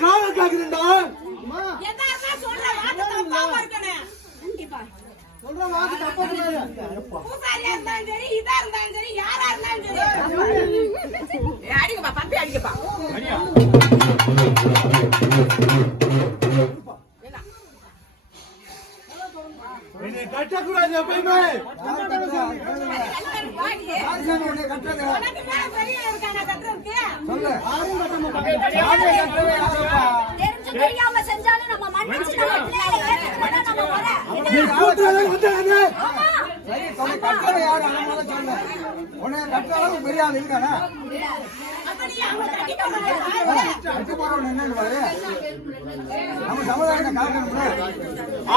காவல் காக்குறா சொல்ற வார்த்தை தப்பா இருக்கணும். சொல்ற வார்த்தை தப்பா பூசாரியா இருந்தாலும் சரி, இதா இருந்தாலும் சரி, யாரா இருந்தாலும் சரி. அடிங்கப்பா, பம்பி அடிங்கப்பா. என்னை கட்டக்கூடாது எப்பயுமே. உனக்கு மேல பெரிய இருக்காங்க கட்டுறதுக்கு. தெரியாம செஞ்சாலும் நம்ம மன்னிச்சு நம்ம பிள்ளைகளை ஏத்துக்கிட்டா நம்ம வர.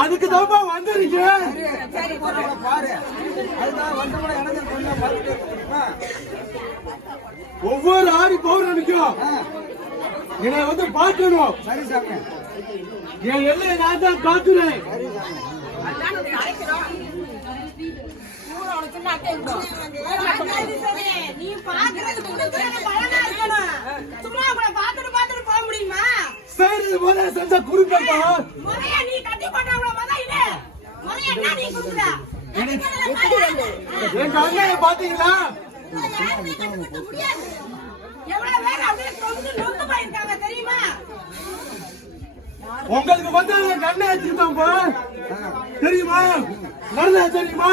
அதுக்கு தான் வந்துருங்க. ஒவ்வொரு ஆடி பௌர்ணமிக்கும் என்னை வந்து பார்க்கணும். என் எல்லையை நான் தான் காத்துறேன். நீ பாக்குறதுக்கு பலனா இருக்கணும். சும்மா கூட பாத்துட்டு போக முடியுமா? சரி முதல்ல செஞ்ச குறிப்பா முறையா நீ கட்டி போட்டவங்கள முதல்ல முறையா என்ன நீ குடுக்குற? என் அண்ணையை பாத்தீங்களா? எவ்வளவு பேர் அப்படியே தொங்கு நொந்து போயிருக்காங்க தெரியுமா? உங்களுக்கு வந்து என் அண்ணன் வச்சிருக்காங்க தெரியுமா? நடந்தா தெரியுமா?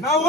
நான்